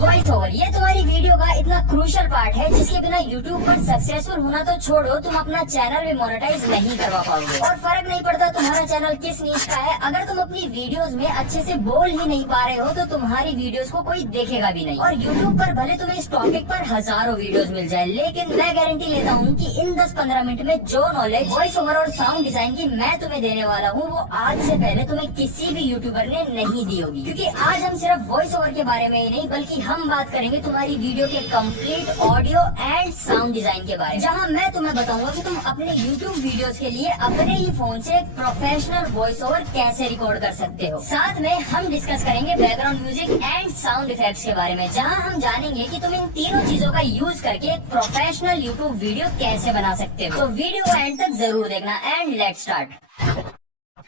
Voice over ये तुम्हारी video का इतना क्रूशियल पार्ट है जिसके बिना यूट्यूब पर सक्सेसफुल होना तो छोड़ो, तुम अपना चैनल भी मोनेटाइज नहीं करवा पाओगे। और फर्क नहीं पड़ता तुम्हारा चैनल किस नीश का है, अगर तुम अपनी वीडियोस में अच्छे से बोल ही नहीं पा रहे हो तो तुम्हारी वीडियोस को कोई देखेगा भी नहीं। और यूट्यूब पर भले तुम्हें इस टॉपिक पर हजारों वीडियोस मिल जाए, लेकिन मैं गारंटी लेता हूँ कि इन 10-15 मिनट में जो नॉलेज वॉइस ओवर और साउंड डिजाइन की मैं तुम्हें देने वाला हूँ वो आज से पहले तुम्हें किसी भी यूट्यूबर ने नहीं दी होगी। क्योंकि आज हम सिर्फ वॉइस ओवर के बारे में ही नहीं बल्कि हम बात करेंगे तुम्हारी वीडियो के complete audio and sound design के बारे में, जहां मैं तुम्हें बताऊंगा कि तुम अपने यूट्यूब वीडियोस के लिए अपने ही फोन से प्रोफेशनल वॉइस ओवर कैसे रिकॉर्ड कर सकते हो। साथ में हम डिस्कस करेंगे background music and sound effects के बारे में, जहां हम जानेंगे कि तुम इन तीनों चीजों का यूज करके एक प्रोफेशनल यूट्यूब वीडियो कैसे बना सकते हो। तो वीडियो को एंड तक जरूर देखना एंड लेट्स स्टार्ट।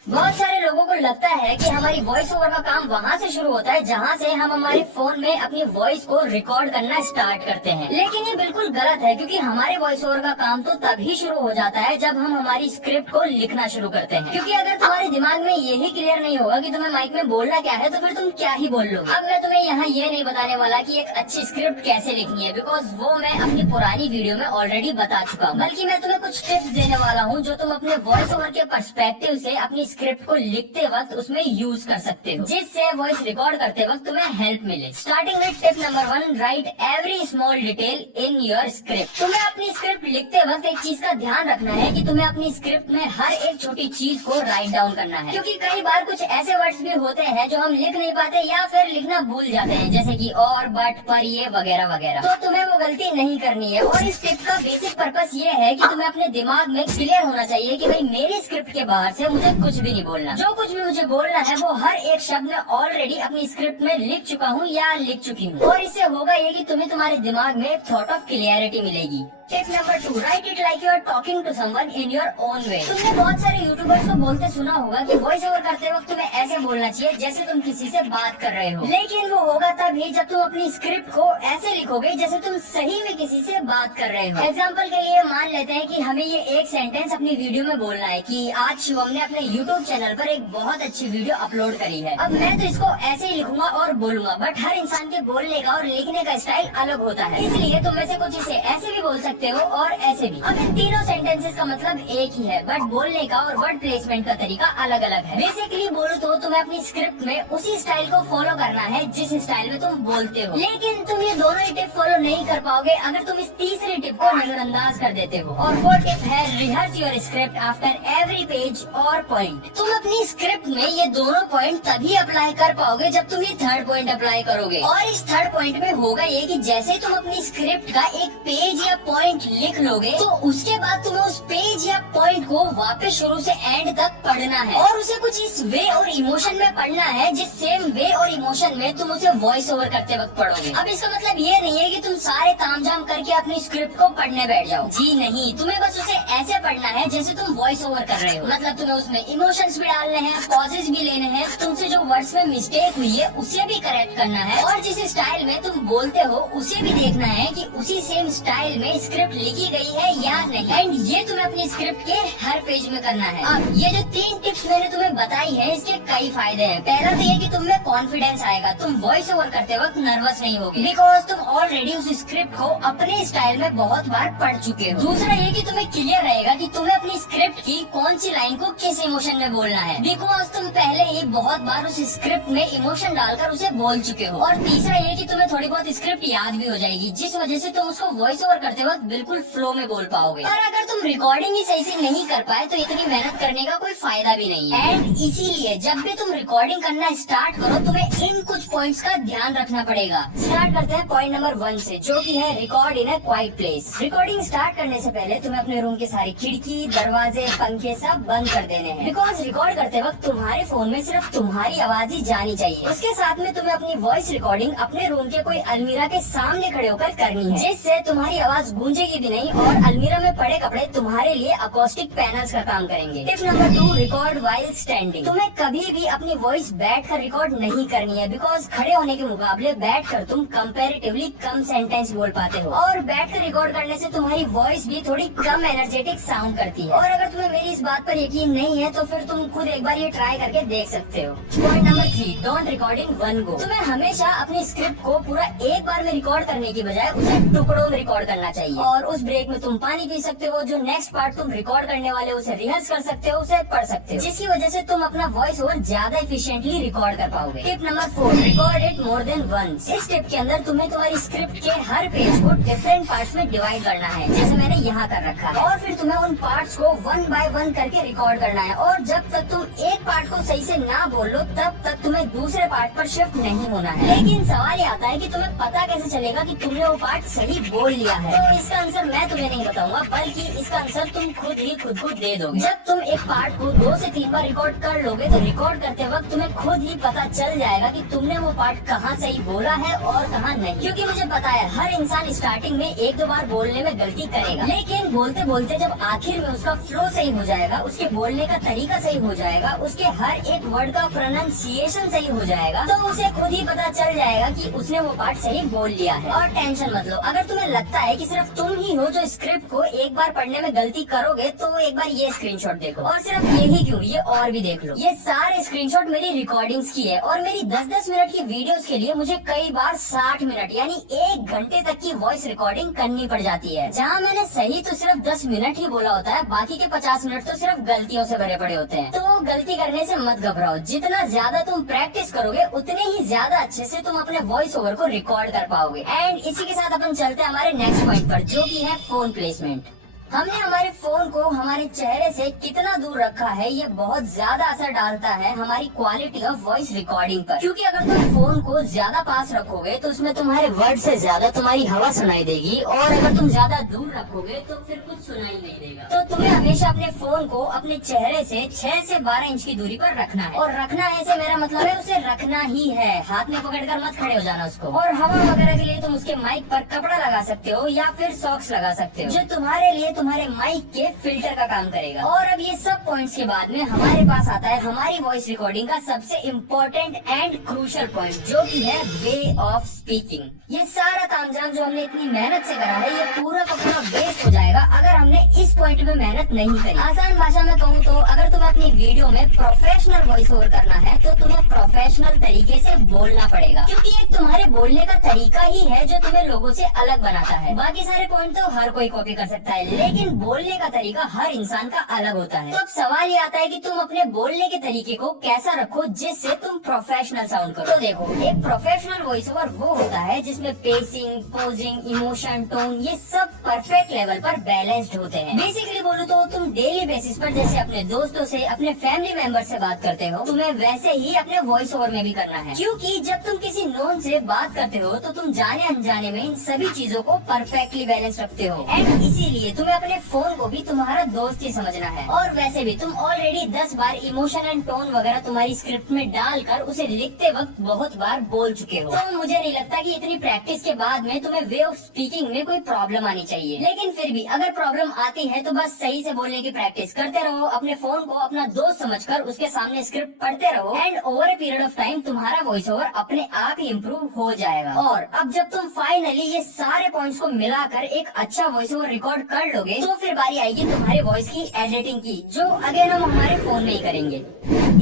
बहुत सारे लोगों को लगता है कि हमारी वॉइस ओवर का काम वहाँ से शुरू होता है जहाँ से हम हमारे फोन में अपनी वॉइस को रिकॉर्ड करना स्टार्ट करते हैं, लेकिन ये बिल्कुल गलत है। क्योंकि हमारे वॉइस ओवर का काम तो तभी शुरू हो जाता है जब हम हमारी स्क्रिप्ट को लिखना शुरू करते हैं। क्योंकि अगर तुम्हारे दिमाग में यही क्लियर नहीं होगा कि तुम्हें माइक में बोलना क्या है तो फिर तुम क्या ही बोल लोगे। अब मैं तुम्हें यहाँ ये नहीं बताने वाला कि एक अच्छी स्क्रिप्ट कैसे लिखनी है, बिकॉज वो मैं अपनी पुरानी वीडियो में ऑलरेडी बता चुका हूँ। बल्कि मैं तुम्हें कुछ टिप्स देने वाला हूँ जो तुम अपने वॉइस ओवर के पर्सपेक्टिव से अपनी स्क्रिप्ट को लिखते वक्त उसमें यूज कर सकते हो, जिससे वॉइस रिकॉर्ड करते वक्त तुम्हें हेल्प मिले। Starting with tip number 1, right every small detail in your script. तुम्हें अपनी स्क्रिप्ट लिखते वक्त एक चीज का ध्यान रखना है कि तुम्हें अपनी स्क्रिप्ट में हर एक छोटी चीज को राइट डाउन करना है। क्योंकि कई बार कुछ ऐसे वर्ड्स भी होते हैं जो हम लिख नहीं पाते या फिर लिखना भूल जाते हैं, जैसे कि और, बट, पर, ये वगैरह वगैरह। तो तुम्हें वो गलती नहीं करनी है। और इस टिप का बेसिक पर्पस ये है कि तुम्हें अपने दिमाग में क्लियर होना चाहिए कि भाई मेरी स्क्रिप्ट के बाहर से मुझे कुछ भी नहीं बोलना, जो कुछ भी मुझे बोलना है वो हर एक शब्द में ऑलरेडी अपनी स्क्रिप्ट में लिख चुका हूँ या लिख चुकी हूँ। और इससे होगा ये कि तुम्हें तुम्हारे दिमाग में एक थॉट ऑफ क्लियरिटी मिलेगी। Tip number 2, write it like you are talking to someone in your own way. तुमने बहुत सारे यूट्यूबर्स को बोलते सुना होगा कि वॉइस ओवर करते वक्त तुम्हें ऐसे बोलना चाहिए जैसे तुम किसी से बात कर रहे हो, लेकिन वो होगा तभी जब तुम अपनी स्क्रिप्ट को ऐसे लिखोगे जैसे तुम सही में किसी से बात कर रहे हो। एग्जाम्पल के लिए मान लेते हैं कि हमें ये एक सेंटेंस अपनी वीडियो में बोलना है कि आज शिवम ने अपने यूट्यूब चैनल पर एक बहुत अच्छी वीडियो अपलोड करी है। अब मैं तो इसको ऐसे ही लिखूंगा और बोलूंगा, बट हर इंसान के बोलने का और लिखने का स्टाइल अलग होता है, इसलिए तुम में से कुछ इसे ऐसे भी बोल सकते हो और ऐसे भी। अब इन तीनों सेंटेंसेस का मतलब एक ही है, बट बोलने का और वर्ड प्लेसमेंट का तरीका अलग अलग है। बेसिकली बोलो तो तुम्हें अपनी स्क्रिप्ट में उसी स्टाइल को फॉलो करना है जिस स्टाइल में तुम बोलते हो, लेकिन तुम ये दोनों ही टिप फॉलो नहीं कर पाओगे अगर तुम इस तीसरी टिप को नजरअंदाज कर देते हो। और वो टिप है rehearse your script after every page और पॉइंट। तुम अपनी स्क्रिप्ट में ये दोनों पॉइंट तभी अप्लाई कर पाओगे जब तुम ये थर्ड पॉइंट अप्लाई करोगे। और इस थर्ड पॉइंट में होगा ये कि जैसे तुम अपनी स्क्रिप्ट का एक पेज या पॉइंट लिख लोगे तो उसके बाद तुम्हें उस पेज या पॉइंट को वापस शुरू से एंड तक पढ़ना है और उसे कुछ इस वे और इमोशन में पढ़ना है जिस सेम वे और इमोशन में तुम उसे वॉइस ओवर करते वक्त पढ़ोगे। अब इसका मतलब ये नहीं है कि तुम सारे तामझाम करके अपनी स्क्रिप्ट को पढ़ने बैठ जाओ, जी नहीं। तुम्हें बस उसे ऐसे पढ़ना है जैसे तुम वॉइस ओवर कर रहे हो। मतलब तुम्हें उसमें इमोशंस भी डालने हैं, पॉजेज भी लेने हैं, तुमसे जो वर्ड्स में मिस्टेक हुई है उसे भी करेक्ट करना है, और जिस स्टाइल में तुम बोलते हो उसे भी देखना है कि उसी सेम स्टाइल में स्क्रिप्ट लिखी गई है या नहीं। एंड ये तुम्हें अपनी स्क्रिप्ट के हर पेज में करना है। अब ये जो 3 टिप्स मैंने तुम्हें बताई है इसके कई फायदे हैं। पहला तो ये कि तुम में कॉन्फिडेंस आएगा, तुम वॉइस ओवर करते वक्त नर्वस नहीं होगे बिकॉज तुम ऑलरेडी उस स्क्रिप्ट को अपने स्टाइल में बहुत बार पढ़ चुके हो। दूसरा ये कि तुम्हें क्लियर रहेगा कि तुम्हें अपनी स्क्रिप्ट की कौन सी लाइन को किस इमोशन में बोलना है, बिकॉज तुम पहले ही बहुत बार उस स्क्रिप्ट में इमोशन डालकर उसे बोल चुके हो। और तीसरा ये कि तुम्हें थोड़ी बहुत स्क्रिप्ट याद भी हो जाएगी, जिस वजह से तुम उसको वॉइस ओवर करते वक्त बिल्कुल फ्लो में बोल पाओगे। और अगर तुम रिकॉर्डिंग ही सही से नहीं कर पाए तो इतनी मेहनत करने का कोई फायदा भी नहीं है। एंड इसीलिए जब भी तुम रिकॉर्डिंग करना स्टार्ट करो तुम्हें इन कुछ पॉइंट्स का ध्यान रखना पड़ेगा। स्टार्ट करते हैं पॉइंट नंबर 1 से, जो कि है record in a quite place. Recording start करने से पहले तुम्हें अपने रूम के सारी खिड़की, दरवाजे, पंखे सब बंद कर देने हैं, बिकॉज रिकॉर्ड करते वक्त तुम्हारे फोन में सिर्फ तुम्हारी आवाज ही जानी चाहिए। उसके साथ में तुम्हें अपनी वॉइस रिकॉर्डिंग अपने रूम के कोई अलमीरा के सामने खड़े होकर करनी है, जिससे तुम्हारी आवाज गूंजेगी भी नहीं और अलमीरा में पड़े कपड़े तुम्हारे लिए अकोस्टिक पैनल्स का काम करेंगे। Tip number 2, record while standing. तुम्हें कभी भी अपनी वॉइस बैठकर रिकॉर्ड नहीं करनी है, बिकॉज खड़े होने के मुकाबले बैठकर तुम कंपैरेटिवली कम सेंटेंस बोल पाते हो, और बैठकर रिकॉर्ड करने से तुम्हारी वॉइस भी थोड़ी कम एनर्जेटिक साउंड करती है। और अगर तुम्हें मेरी इस बात पर यकीन नहीं है तो फिर तुम खुद एक बार ये ट्राई करके देख सकते हो। Point number 3, don't record in one go. तुम्हें हमेशा अपनी स्क्रिप्ट को पूरा एक बार में रिकॉर्ड करने की बजाय उसे टुकड़ों में रिकॉर्ड करना चाहिए। और उस ब्रेक में तुम पानी पी सकते हो, जो नेक्स्ट पार्ट तुम रिकॉर्ड करने वाले उसे रिहर्स कर सकते हो, उसे पढ़ सकते हो, जिसकी वजह से तुम अपना वॉइस ओवर ज्यादा एफिशिएंटली रिकॉर्ड कर पाओगे। Tip number 4, record it more than once. इस टिप के अंदर तुम्हें तुम्हारी स्क्रिप्ट के हर पेज को डिफरेंट पार्ट्स में डिवाइड करना है, जैसे मैंने यहाँ कर रखा है, और फिर तुम्हें उन पार्ट्स को 1 बाय 1 करके रिकॉर्ड करना है। और जब तक तुम एक पार्ट को सही से ना बोल लो तब तक तुम्हें दूसरे पार्ट पर शिफ्ट नहीं होना है। लेकिन सवाल ये आता है कि तुम्हें पता कैसे चलेगा कि तुमने वो पार्ट सही बोल लिया है। तो इसका आंसर मैं तुम्हें नहीं बताऊंगा, बल्कि इसका आंसर तुम खुद ही खुद को दे दोगे। जब तुम एक पार्ट को 2 से 3 बार रिकॉर्ड कर लोगे तो रिकॉर्ड करते वक्त तुम्हें खुद ही पता चल जाएगा कि तुमने वो पार्ट कहाँ सही बोला है और कहाँ नहीं। क्योंकि मुझे पता है हर इंसान स्टार्टिंग में 1-2 बार बोलने में गलती करेगा, लेकिन बोलते बोलते जब आखिर में उसका फ्लो सही हो जाएगा, उसके बोलने का तरीका सही हो जाएगा, उसके हर एक वर्ड का प्रोनाउंसिएशन सही हो जाएगा, तो उसे खुद ही पता चल जाएगा कि उसने वो पार्ट सही बोल लिया है। और टेंशन मत लो, अगर तुम्हें लगता है कि सिर्फ तुम ही हो जो स्क्रिप्ट को एक बार पढ़ने में गलती करोगे, तो एक बार ये स्क्रीनशॉट देखो। और सिर्फ यही क्यों, ये और भी देख लो। ये सारे स्क्रीनशॉट मेरी रिकॉर्डिंग्स की है, और मेरी 10-10 मिनट की वीडियोस के लिए मुझे कई बार 60 मिनट यानी 1 घंटे तक की वॉइस रिकॉर्डिंग करनी पड़ जाती है, जहाँ मैंने सही तो सिर्फ 10 मिनट ही बोला होता है, बाकी के 50 मिनट तो सिर्फ गलतियों से भरे पड़े होते हैं। तो गलती करने से मत घबराओ, जितना ज्यादा तुम प्रैक्टिस करोगे उतने ही ज्यादा अच्छे से तुम अपने वॉइस ओवर को रिकॉर्ड कर पाओगे। एंड इसी के साथ अपन चलते हैं हमारे नेक्स्ट पॉइंट पर, जो की है फोन प्लेसमेंट। हमने हमारे फोन को हमारे चेहरे से कितना दूर रखा है, ये बहुत ज्यादा असर डालता है हमारी क्वालिटी ऑफ वॉइस रिकॉर्डिंग पर। क्योंकि अगर तुम फोन को ज्यादा पास रखोगे तो उसमें तुम्हारे वर्ड से ज्यादा तुम्हारी हवा सुनाई देगी, और अगर तुम ज्यादा दूर रखोगे तो फिर कुछ सुनाई नहीं देगा। तो तुम्हें हमेशा अपने फोन को अपने चेहरे से 6 से 12 इंच की दूरी पर रखना है। और रखना है से मेरा मतलब है उसे रखना ही है, हाथ में पकड़कर मत खड़े हो जाना उसको। और हवा वगैरह के लिए तुम उसके माइक पर कपड़ा लगा सकते हो या फिर सॉक्स लगा सकते हो, जो तुम्हारे लिए तुम्हारे माइक के फिल्टर का काम करेगा। और अब ये सब पॉइंट्स के बाद में हमारे पास आता है हमारी वॉइस रिकॉर्डिंग का सबसे इम्पोर्टेंट एंड क्रूशियल पॉइंट, जो कि है वे ऑफ स्पीकिंग। ये सारा तामझाम जो हमने इतनी मेहनत से करा है, ये पूरा का पूरा वेस्ट हो जाएगा अगर हमने इस पॉइंट में मेहनत नहीं करी। आसान भाषा में कहूँ तो अगर तुम्हें अपनी वीडियो में प्रोफेशनल वॉइस ओवर करना है तो तुम्हें प्रोफेशनल तरीके से बोलना पड़ेगा, क्योंकि ये तुम्हारे बोलने का तरीका ही है जो तुम्हें लोगों से अलग बनाता है। बाकी सारे पॉइंट तो हर कोई कॉपी कर सकता है, लेकिन बोलने का तरीका हर इंसान का अलग होता है। तो अब सवाल ये आता है कि तुम अपने बोलने के तरीके को कैसा रखो जिससे तुम प्रोफेशनल साउंड करो। तो देखो, एक प्रोफेशनल वॉइस ओवर वो होता है जिसमें पेसिंग, पोजिंग, इमोशन, टोन ये सब परफेक्ट लेवल पर बैलेंस्ड होते हैं। बेसिकली बोलो तो तुम डेली बेसिस पर जैसे अपने दोस्तों से, अपने फैमिली मेंबर से बात करते हो, तुम्हें वैसे ही अपने वॉइस ओवर में भी करना है। क्योंकि जब तुम किसी नोन से बात करते हो तो तुम जाने अनजाने में इन सभी चीजों को परफेक्टली बैलेंस रखते हो, एंड इसीलिए तुम्हें अपने फोन को भी तुम्हारा दोस्त ही समझना है। और वैसे भी तुम already 10 bar emotion and tone वगैरह तुम्हारी स्क्रिप्ट में डालकर उसे लिखते वक्त बहुत बार बोल चुके हो। तो मुझे नहीं लगता कि इतनी प्रैक्टिस के बाद में तुम्हें वे ऑफ स्पीकिंग में कोई प्रॉब्लम आनी चाहिए। लेकिन फिर भी अगर प्रॉब्लम आती है तो बस सही से बोलने की प्रैक्टिस करते रहो, अपने फोन को अपना दोस्त समझकर उसके सामने स्क्रिप्ट पढ़ते रहो, and over a period of time तुम्हारा वॉइस ओवर अपने आप ही इम्प्रूव हो जाएगा। और अब जब तुम फाइनली ये सारे पॉइंट्स को मिलाकर एक अच्छा वॉइस ओवर रिकॉर्ड कर लोगे तो फिर बारी आएगी तुम्हारे वॉइस की एडिटिंग की, जो अगेन हम हमारे फोन में ही करेंगे।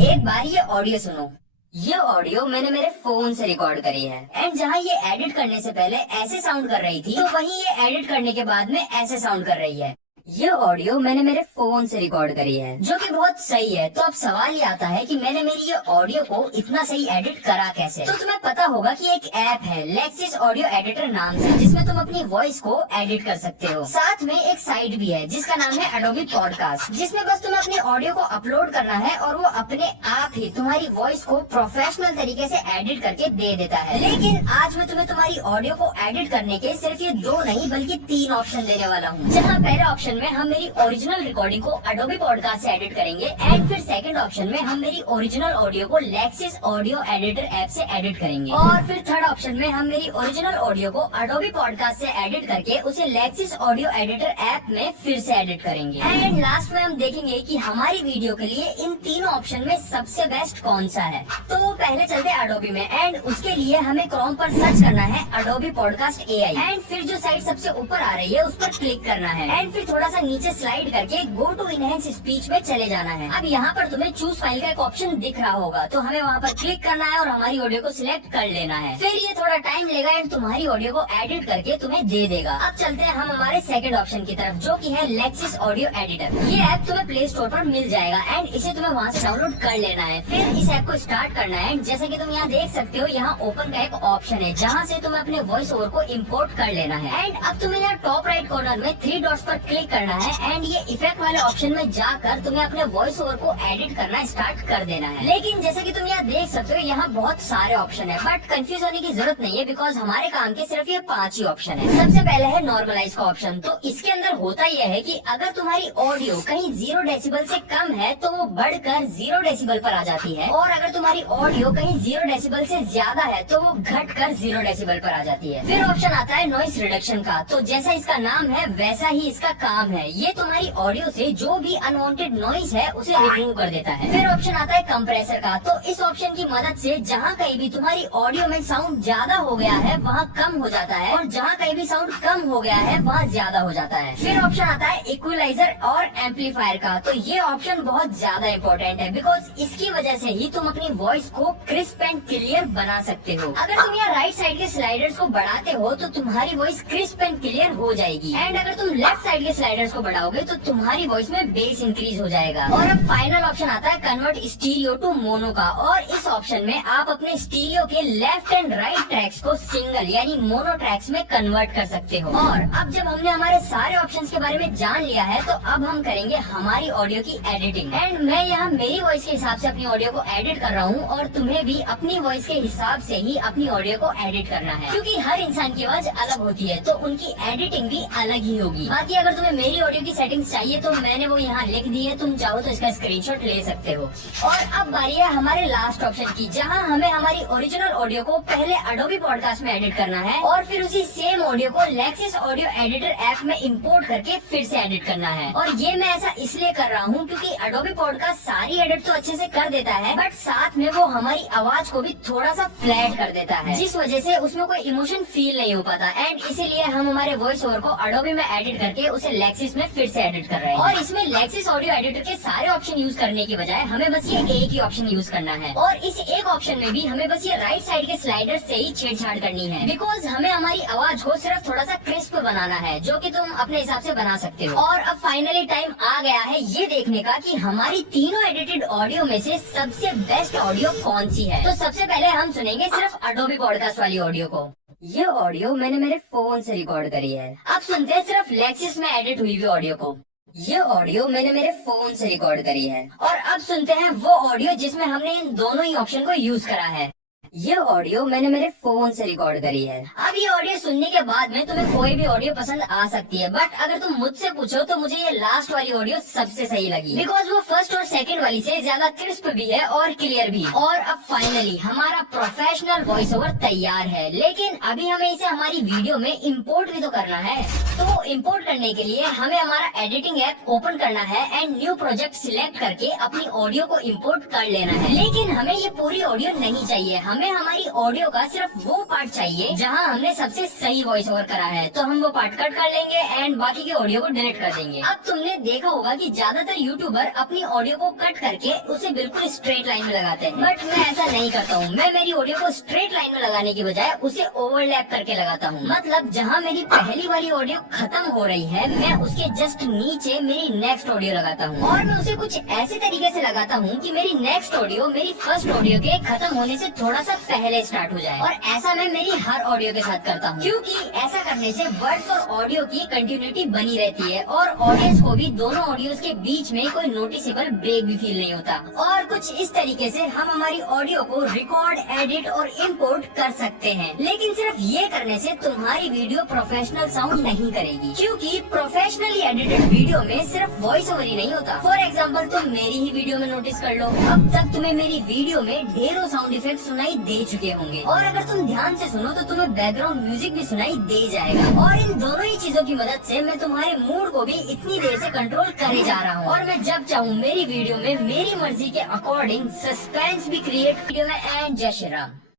एक बार ये ऑडियो सुनो। ये ऑडियो मैंने मेरे फोन से रिकॉर्ड करी है, एंड जहाँ ये एडिट करने से पहले ऐसे साउंड कर रही थी, तो वहीं ये एडिट करने के बाद में ऐसे साउंड कर रही है। ये ऑडियो मैंने मेरे फोन से रिकॉर्ड करी है, जो कि बहुत सही है। तो अब सवाल ये आता है कि मैंने मेरी ये ऑडियो को इतना सही एडिट करा कैसे। तो तुम्हें पता होगा कि एक ऐप है लेक्सिस ऑडियो एडिटर नाम से, जिसमें तुम अपनी वॉइस को एडिट कर सकते हो। साथ में एक साइट भी है जिसका नाम है एडोबी पॉडकास्ट, जिसमें बस तुम्हें अपनी ऑडियो को अपलोड करना है और वो अपने आप ही तुम्हारी वॉइस को प्रोफेशनल तरीके से एडिट करके दे देता है। लेकिन आज मैं तुम्हें तुम्हारी ऑडियो को एडिट करने के सिर्फ ये 2 नहीं बल्कि 3 ऑप्शन देने वाला हूँ। जहाँ पहले ऑप्शन में हम मेरी ओरिजिनल रिकॉर्डिंग को एडोबी पॉडकास्ट से एडिट करेंगे, एंड फिर सेकंड ऑप्शन में हम मेरी ओरिजिनल ऑडियो को लेक्सिस ऑडियो एडिटर ऐप से एडिट करेंगे, और फिर थर्ड ऑप्शन में हम मेरी ओरिजिनल ऑडियो को एडोबी पॉडकास्ट से एडिट करके उसे लेक्सिस ऑडियो एडिटर ऐप में फिर से एडिट करेंगे। एंड लास्ट में हम देखेंगे कि हमारी वीडियो के लिए इन तीनों ऑप्शन में सबसे बेस्ट कौन सा है। तो पहले चलते हैं एडोबी में, एंड उसके लिए हमें क्रोम पर सर्च करना है एडोबी पॉडकास्ट AI, एंड फिर जो साइट सबसे ऊपर आ रही है उस पर क्लिक करना है, एंड फिर थोड़ा सा नीचे स्लाइड करके गो टू इनहेंस स्पीच में चले जाना है। अब यहाँ पर तुम्हें चूज फाइल का एक ऑप्शन दिख रहा होगा, तो हमें वहाँ पर क्लिक करना है और हमारी ऑडियो को सिलेक्ट कर लेना है। फिर ये थोड़ा टाइम लेगा एंड तुम्हारी ऑडियो को एडिट करके तुम्हें दे देगा। अब चलते हैं हम हमारे सेकंड ऑप्शन की तरफ, जो कि है लेक्सिस ऑडियो एडिटर। ये ऐप तुम्हें प्ले स्टोर पर मिल जाएगा एंड इसे तुम्हें वहाँ से डाउनलोड कर लेना है। फिर इस ऐप को स्टार्ट करना है एंड जैसा कि तुम यहाँ देख सकते हो, यहाँ ओपन का एक ऑप्शन है जहाँ से तुम्हें अपने वॉइस ओवर को इम्पोर्ट कर लेना है। एंड अब तुम्हें यहाँ टॉप राइट कॉर्नर में 3 डॉट्स पर क्लिक करना है एंड ये इफेक्ट वाले ऑप्शन में जाकर तुम्हें अपने वॉइस ओवर को एडिट करना स्टार्ट कर देना है। लेकिन जैसा कि तुम यहाँ देख सकते हो, यहाँ बहुत सारे ऑप्शन है, बट कंफ्यूज होने की जरूरत नहीं है बिकॉज हमारे काम के सिर्फ ये 5 ही ऑप्शन है। सबसे पहले है नॉर्मलाइज का ऑप्शन। तो इसके अंदर होता यह है कि अगर तुम्हारी ऑडियो कहीं 0 डेसिबल से कम है तो वो बढ़कर 0 डेसिबल पर आ जाती है, और अगर तुम्हारी ऑडियो कहीं 0 डेसिबल से ज्यादा है तो वो घटकर 0 डेसिबल पर आ जाती है। फिर ऑप्शन आता है नॉइस रिडक्शन का। तो जैसा इसका नाम है वैसा ही इसका काम है, ये तुम्हारी ऑडियो से जो भी अनवांटेड नॉइस है उसे रिमूव कर देता है। फिर ऑप्शन आता है कंप्रेसर का। तो इस ऑप्शन की मदद से जहाँ कहीं भी तुम्हारी ऑडियो में साउंड ज्यादा हो गया है वहाँ कम हो जाता है, और जहाँ कहीं भी साउंड कम हो गया है वहाँ ज्यादा हो जाता है। फिर ऑप्शन आता है इक्वलाइजर और एम्पलीफायर का। तो ये ऑप्शन बहुत ज्यादा इम्पोर्टेंट है बिकॉज इसकी वजह से ही तुम अपनी वॉइस को क्रिस्प एंड क्लियर बना सकते हो। अगर तुम यहाँ राइट साइड के स्लाइडर्स को बढ़ाते हो तो तुम्हारी वॉइस क्रिस्प एंड क्लियर हो जाएगी, एंड अगर तुम लेफ्ट साइड के स्लाइडर्स को बढ़ाओगे तो तुम्हारी वॉइस में बेस इंक्रीज हो जाएगा। और अब फाइनल ऑप्शन आता है कन्वर्ट स्टीरियो टू मोनो का। और इस ऑप्शन में आप अपने स्टीरियो के लेफ्ट एंड राइट ट्रैक्स को सिंगल यानी मोनो ट्रैक्स में कन्वर्ट कर सकते हो। और अब जब हमने हमारे सारे ऑप्शंस के बारे में जान लिया है तो अब हम करेंगे हमारी ऑडियो की एडिटिंग। एंड मैं यहाँ मेरी वॉइस के हिसाब से अपनी ऑडियो को एडिट कर रहा हूँ, और तुम्हें भी अपनी वॉइस के हिसाब से ही अपनी ऑडियो को एडिट करना है, क्योंकि हर इंसान की आवाज अलग होती है तो उनकी एडिटिंग भी अलग ही होगी। बाकी अगर तुम्हें मेरी ऑडियो की सेटिंग्स चाहिए तो मैंने वो यहाँ लिख दी है, तुम चाहो तो इसका स्क्रीनशॉट ले सकते हो। और अब बारी है हमारे लास्ट ऑप्शन की, जहाँ हमें हमारी ओरिजिनल ऑडियो को पहले एडोबी पॉडकास्ट में एडिट करना है और फिर उसी सेम ऑडियो को लेक्सिस ऑडियो एडिटर ऐप में इंपोर्ट करके फिर से एडिट करना है। और ये मैं ऐसा इसलिए कर रहा हूँ क्योंकि एडोबी पॉडकास्ट सारी एडिट तो अच्छे से कर देता है, बट साथ में वो हमारी आवाज को भी थोड़ा सा फ्लैट कर देता है, जिस वजह से उसमें कोई इमोशन फील नहीं हो पाता। एंड इसीलिए हम हमारे वॉइस ओवर को एडोबी में एडिट करके उसे लेक्सिस में फिर से एडिट कर रहे हैं। और इसमें लेक्सिस ऑडियो एडिटर के सारे ऑप्शन यूज करने की बजाय हमें बस ये एक ही ऑप्शन यूज करना है, और इस एक ऑप्शन में भी हमें बस ये राइट साइड के स्लाइडर से ही छेड़छाड़ करनी है, बिकॉज हमें हमारी आवाज को सिर्फ थोड़ा सा क्रिस्प बनाना है, जो कि तुम अपने हिसाब से बना सकते हो। और अब फाइनली टाइम आ गया है ये देखने का कि हमारी तीनों एडिटेड ऑडियो में से सबसे बेस्ट ऑडियो कौन सी है। तो सबसे पहले हम सुनेंगे सिर्फ एडोबी पॉडकास्ट वाली ऑडियो को। ये ऑडियो मैंने मेरे फोन से रिकॉर्ड करी है। अब सुनते हैं सिर्फ लेक्सिस में एडिट हुई हुई ऑडियो को। ये ऑडियो मैंने मेरे फोन से रिकॉर्ड करी है। और अब सुनते हैं वो ऑडियो जिसमें हमने इन दोनों ही ऑप्शन को यूज करा है। ये ऑडियो मैंने मेरे फोन से रिकॉर्ड करी है। अब ये ऑडियो सुनने के बाद में तुम्हें कोई भी ऑडियो पसंद आ सकती है, बट अगर तुम मुझसे पूछो तो मुझे ये लास्ट वाली ऑडियो सबसे सही लगी, बिकॉज वो फर्स्ट और सेकंड वाली से ज्यादा क्रिस्प भी है और क्लियर भी। और अब फाइनली हमारा प्रोफेशनल वॉइस ओवर तैयार है, लेकिन अभी हमें इसे हमारी वीडियो में इम्पोर्ट भी तो करना है। तो इम्पोर्ट करने के लिए हमें हमारा एडिटिंग ऐप ओपन करना है एंड न्यू प्रोजेक्ट सिलेक्ट करके अपनी ऑडियो को इम्पोर्ट कर लेना है। लेकिन हमें ये पूरी ऑडियो नहीं चाहिए, हमें हमारी ऑडियो का सिर्फ वो पार्ट चाहिए जहां हमने सबसे सही वॉइस ओवर करा है। तो हम वो पार्ट कट कर लेंगे एंड बाकी की ऑडियो को डिलीट कर देंगे। अब तुमने देखा होगा कि ज्यादातर यूट्यूबर अपनी ऑडियो को कट करके उसे बिल्कुल स्ट्रेट लाइन में लगाते हैं, बट मैं ऐसा नहीं करता हूँ। मैं मेरी ऑडियो को स्ट्रेट लाइन में लगाने की बजाय उसे ओवरलैप करके लगाता हूँ। मतलब जहाँ मेरी पहली वाली ऑडियो खत्म हो रही है, मैं उसके जस्ट नीचे मेरी नेक्स्ट ऑडियो लगाता हूँ, और मैं उसे कुछ ऐसे तरीके से लगाता हूँ कि मेरी नेक्स्ट ऑडियो मेरी फर्स्ट ऑडियो के खत्म होने से थोड़ा सा पहले स्टार्ट हो जाए। और ऐसा मैं मेरी हर ऑडियो के साथ करता हूँ, क्योंकि ऐसा करने से वर्ड्स और ऑडियो की कंटिन्यूटी बनी रहती है और ऑडियंस को भी दोनों ऑडियोज के बीच में कोई नोटिसेबल ब्रेक भी फील नहीं होता। और कुछ इस तरीके से हम हमारी ऑडियो को रिकॉर्ड, एडिट और इम्पोर्ट कर सकते हैं। लेकिन सिर्फ ये करने से तुम्हारी वीडियो प्रोफेशनल साउंड नहीं करेगी, क्योंकि प्रोफेशनली एडिटेड वीडियो में सिर्फ वॉइस ओवर ही नहीं होता। फॉर एग्जाम्पल तुम मेरी ही वीडियो में नोटिस कर लो, अब तक तुम्हें मेरी वीडियो में ढेरों साउंड इफेक्ट सुनाई दे चुके होंगे, और अगर तुम ध्यान से सुनो तो तुम्हें बैकग्राउंड म्यूजिक भी सुनाई दे जाएगा। और इन दोनों ही चीजों की मदद से मैं तुम्हारे मूड को भी इतनी देर से कंट्रोल करे जा रहा हूँ, और मैं जब चाहूँ मेरी वीडियो में मेरी मर्जी के अकॉर्डिंग सस्पेंस भी क्रिएट वीडियो में। एंड जय श्री राम।